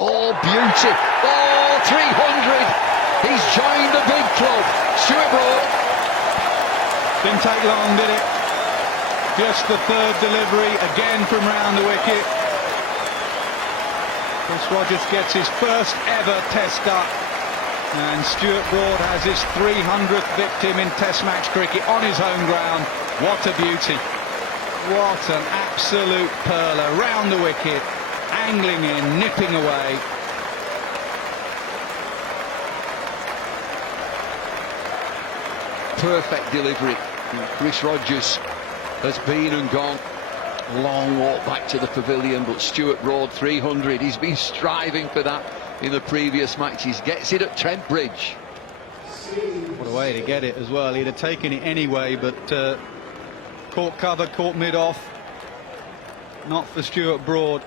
Oh, beauty. Oh, 300. He's joined the big club. Stuart Broad. Didn't take long, did it? Just the third delivery, again from round the wicket. Chris Rogers gets his first ever test up. And Stuart Broad has his 300th victim in Test match cricket on his home ground. What a beauty. What an absolute pearler. Round the wicket, angling in, nipping away. Perfect delivery. Chris Rogers has been and gone. Long walk back to the pavilion, but Stuart Broad 300. He's been striving for that in the previous matches. Gets it at Trent Bridge. What a way to get it as well. He'd have taken it anyway, but caught cover, caught mid-off. Not for Stuart Broad.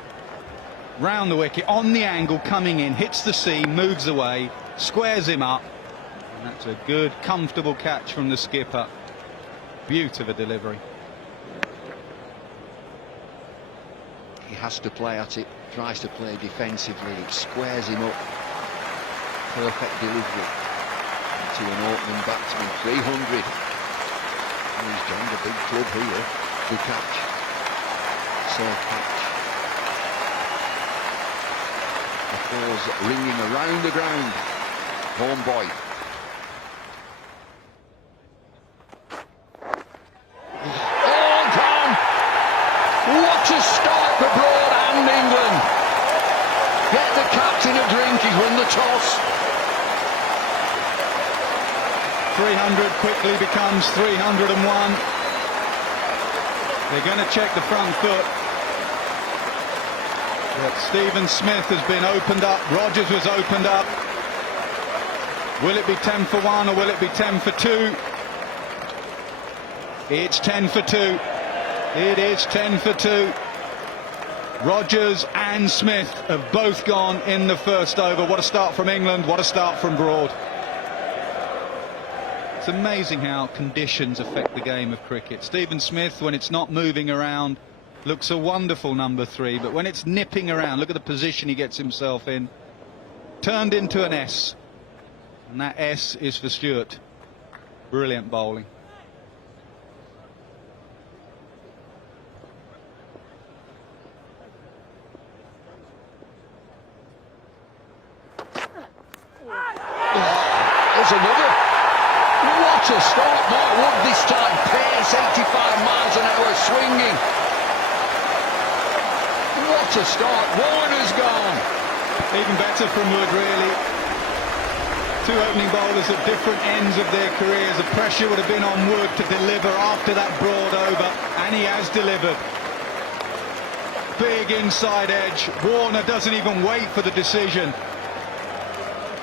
Round the wicket, on the angle, coming in, hits the seam, moves away, squares him up. And that's a good, comfortable catch from the skipper. Beautiful delivery. He has to play at it, tries to play defensively, it squares him up. Perfect delivery to an opening batsman. 300. And he's joined a big club here. Good catch. Safe catch. Applause ringing around the ground. Home boy. Oh, gone! What a start for Broad and England. Get the captain a drink, he's won the toss. 300 quickly becomes 301. They're going to check the front foot. But Stephen Smith has been opened up. Rogers was opened up. Will it be 10 for 1 or will it be 10 for 2? It's 10 for 2. It is 10 for 2. Rogers and Smith have both gone in the first over. What a start from England. What a start from Broad. It's amazing how conditions affect the game of cricket. Stephen Smith, when it's not moving around, looks a wonderful number 3. But when it's nipping around, look at the position he gets himself in. Turned into an S. And that S is for Stuart. Brilliant bowling. There's another. What a start, Mark Wood this time. Pace, 85 miles an hour, swinging. What a start. Warner's gone. Even better from Wood, really. Two opening bowlers at different ends of their careers. The pressure would have been on Wood to deliver after that Broad over, and he has delivered. Big inside edge. Warner doesn't even wait for the decision.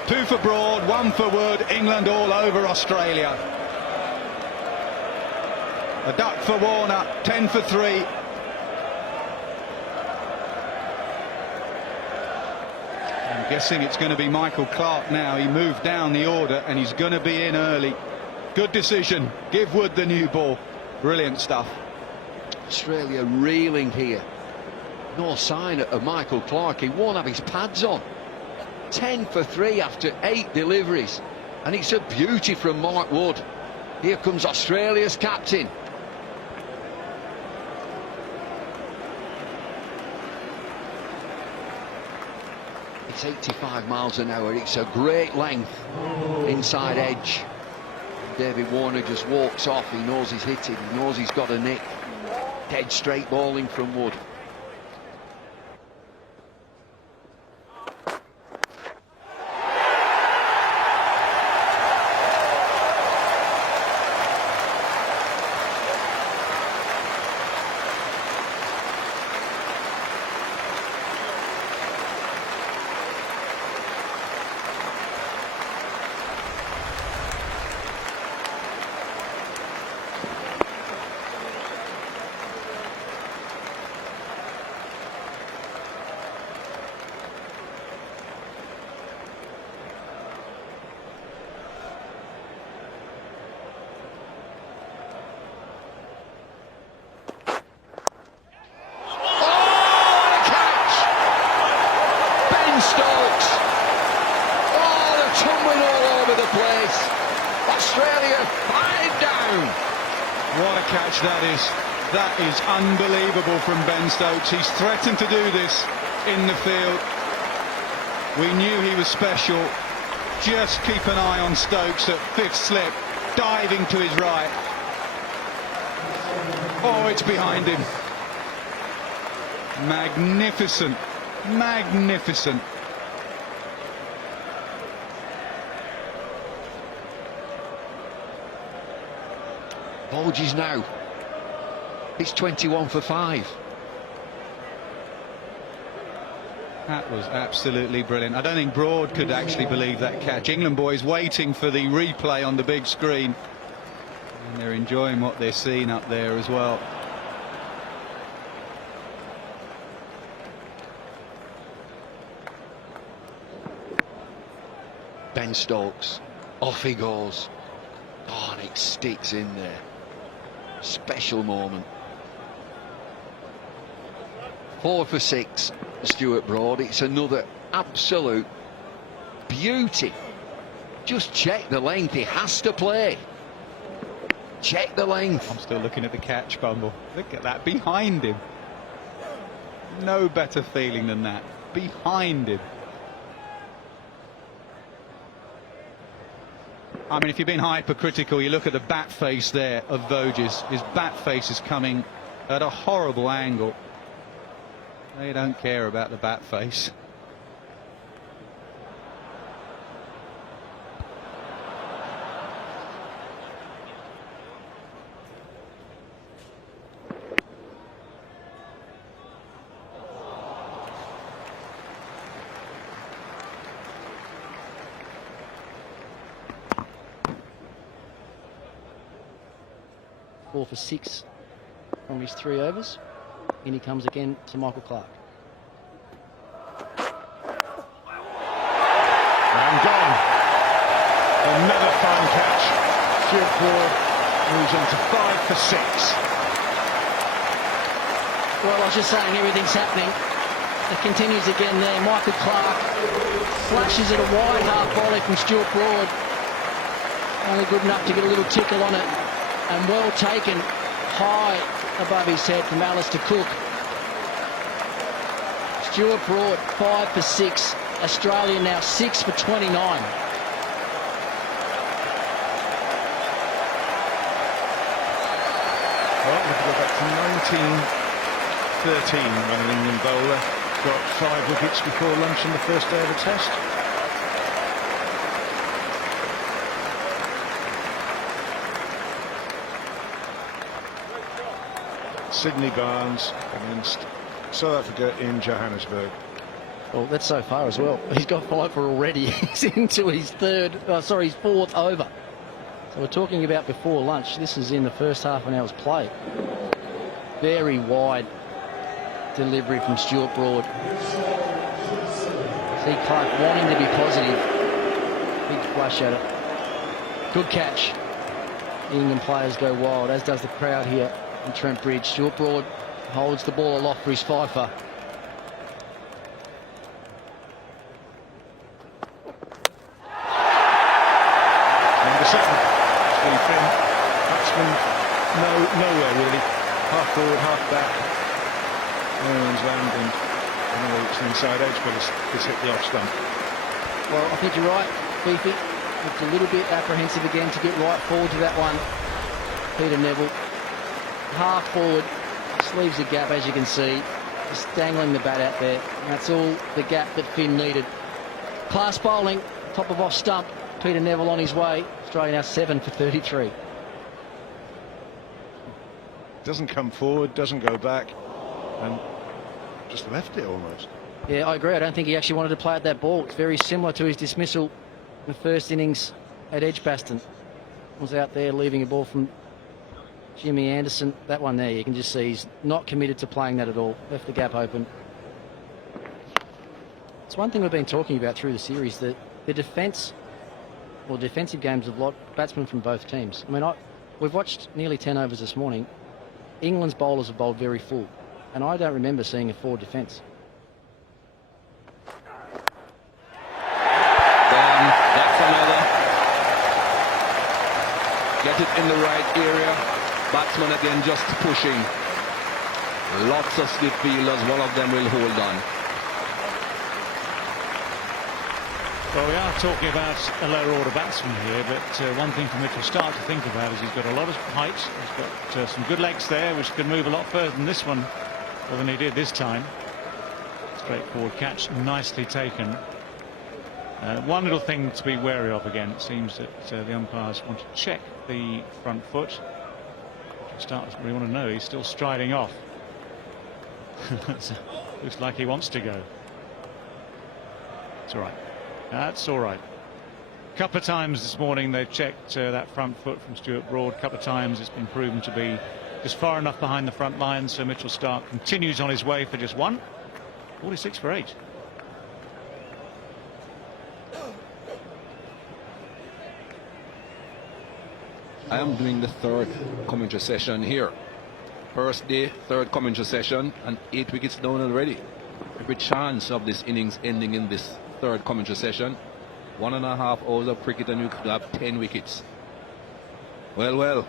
2 for Broad, 1 for Wood. England all over Australia. A duck for Warner, 10 for 3. I'm guessing it's going to be Michael Clarke now. He moved down the order and he's going to be in early. Good decision. Give Wood the new ball. Brilliant stuff. Australia reeling here. No sign of Michael Clarke. He won't have his pads on. 10 for 3 after 8 deliveries. And it's a beauty from Mark Wood. Here comes Australia's captain. It's 85 miles an hour. It's a great length. Inside edge. David Warner just walks off. He knows he's hit it. He knows he's got a nick. Dead straight bowling from Wood. Ben Stokes. Oh, they're tumbling all over the place. Australia 5 down. What a catch that is. That is unbelievable from Ben Stokes. He's threatened to do this in the field. We knew he was special. Just keep an eye on Stokes at fifth slip, diving to his right. Oh, it's behind him. Magnificent, magnificent. Apologies now. It's 21 for 5. That was absolutely brilliant. I don't think Broad could actually believe that catch. England boys waiting for the replay on the big screen. And they're enjoying what they're seeing up there as well. Ben Stokes, off he goes. Oh, and it sticks in there. Special moment. 4 for 6, Stuart Broad. It's another absolute beauty. Just check the length. He has to play. Check the length. I'm still looking at the catch, Bumble. Look at that, behind him. No better feeling than that. Behind him. I mean, if you're being hypercritical, you look at the bat face there of Voges. His bat face is coming at a horrible angle. They don't care about the bat face. Four for 6 from his 3 overs. In he comes again to Michael Clarke. And gone. Another fine catch. Stuart Broad moves on to 5 for 6. Well, I was just saying everything's happening. It continues again there. Michael Clarke flashes at a wide half volley from Stuart Broad. Only good enough to get a little tickle on it. And well taken high above his head from Alistair Cook. Stuart Broad 5 for 6. Australia now 6 for 29. Well, we can go back to 1913 when an England bowler got 5 wickets before lunch on the first day of the test. Sydney Barnes against South Africa in Johannesburg. Well, that's so far as well. He's got 5 for already. He's into his his 4th over. So we're talking about before lunch. This is in the first half an hour's play. Very wide delivery from Stuart Broad. See Clarke wanting to be positive. Big flush at it. Good catch. The England players go wild, as does the crowd here in Trent Bridge. Stuart Broad holds the ball aloft for his fifer. Number 7, Steve Finn. Batsman nowhere really. Half forward, half back. No one's landing. I know it's the inside edge, but it's hit the off stump. Well, I think you're right, Beefy. Looked a little bit apprehensive again to get right forward to that one. Peter Neville. Half forward, sleeves the gap, as you can see. Just dangling the bat out there. And that's all the gap that Finn needed. Class bowling, top of off stump. Peter Neville on his way. Australia now 7 for 33. Doesn't come forward, doesn't go back, and just left it almost. Yeah, I agree. I don't think he actually wanted to play at that ball. It's very similar to his dismissal in the first innings at Edgbaston. Was out there leaving a ball from Jimmy Anderson. That one there, you can just see he's not committed to playing that at all. Left the gap open. It's one thing we've been talking about through the series, that the defence, or defensive games of batsmen from both teams. I mean, we've watched nearly 10 overs this morning. England's bowlers have bowled very full, and I don't remember seeing a forward defence. in the right area. Batsman again just pushing. Lots of slip fielders, one of them will hold on. Well, we are talking about a lower order batsman here, but one thing for Mitchell Starc to think about is he's got a lot of height, he's got some good legs there which can move a lot further than this one, or than he did this time. Straightforward catch, nicely taken. One little thing to be wary of again, it seems that the umpires want to check the front foot. Starc doesn't really want to know, he's still striding off. Looks like he wants to go. It's all right. That's all right. A couple of times this morning they've checked that front foot from Stuart Broad. A couple of times it's been proven to be just far enough behind the front line, so Mitchell Starc continues on his way for just one. 46 for 8. I am doing the third commentary session here. First day, third commentary session, and 8 wickets down already. Every chance of this innings ending in this third commentary session. 1.5 hours of cricket and you could have 10 wickets. Well, well.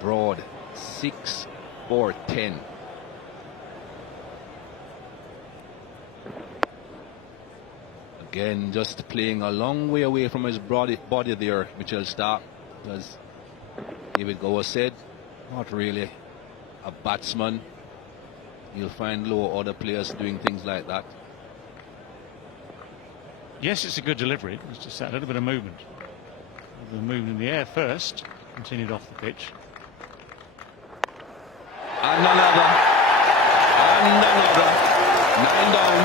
Broad, 6 for 10. Again, just playing a long way away from his body there, Mitchell Starc. As David Gower said, not really a batsman. You'll find low other players doing things like that. Yes, it's a good delivery. It's just that little bit of movement. The movement in the air first, continued off the pitch. And another. And another. 9 down.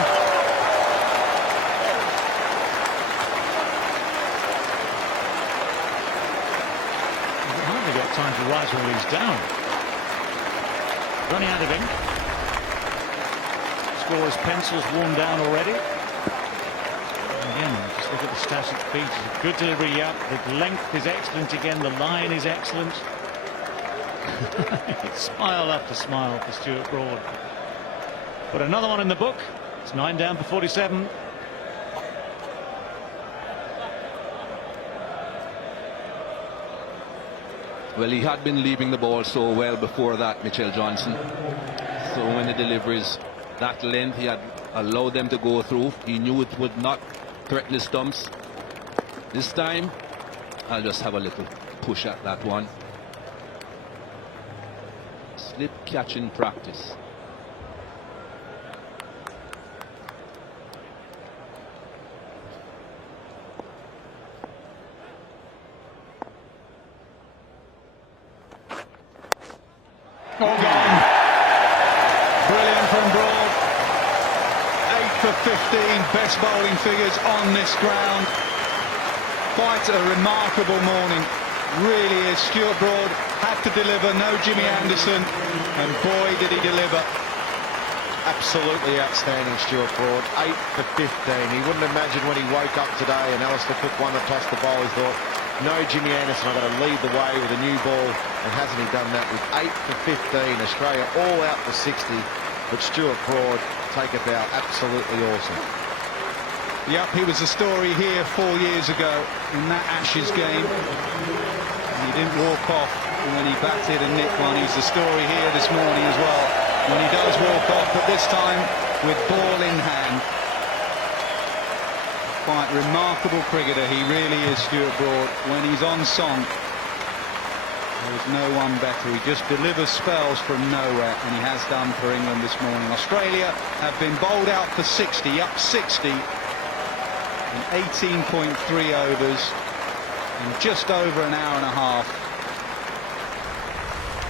He's hardly got time to rise while he's down. Running out of ink. Scorer's pencils worn down already. Again, just look at the static feet. It's a good delivery, yeah. The length is excellent again. The line is excellent. Smile after smile for Stuart Broad. But another one in the book. It's 9 down for 47. Well, he had been leaving the ball so well before that, Mitchell Johnson. So when the deliveries that length, he had allowed them to go through. He knew it would not threaten the stumps. This time, I'll just have a little push at that one. Slip catching practice. All gone. Brilliant from Broad. 8 for 15, best bowling figures on this ground. Quite a remarkable morning, really is. Stuart Broad had to deliver, no Jimmy Anderson, and boy did he deliver. Absolutely outstanding, Stuart Broad. 8 for 15. He wouldn't imagine when he woke up today and Alistair Cook won the toss to bowl, he thought, no Jimmy Anderson, I've got to lead the way with a new ball. And hasn't he done that with 8 for 15? Australia all out for 60, but Stuart Broad take it out. Absolutely awesome. Yep, he was a story here 4 years ago in that Ashes game. He didn't walk off when he batted and nicked one. He's the story here this morning as well, when he does walk off, but this time with ball in hand. Quite remarkable cricketer, he really is, Stuart Broad. When he's on song, there's no one better. He just delivers spells from nowhere, and he has done for England this morning. Australia have been bowled out for 60, up 60 in 18.3 overs in just over an hour and a half.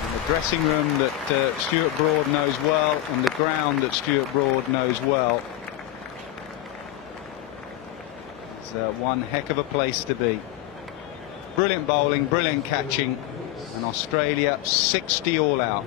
In the dressing room that Stuart Broad knows well, and the ground that Stuart Broad knows well. It's one heck of a place to be. Brilliant bowling, brilliant catching, and Australia 60 all out.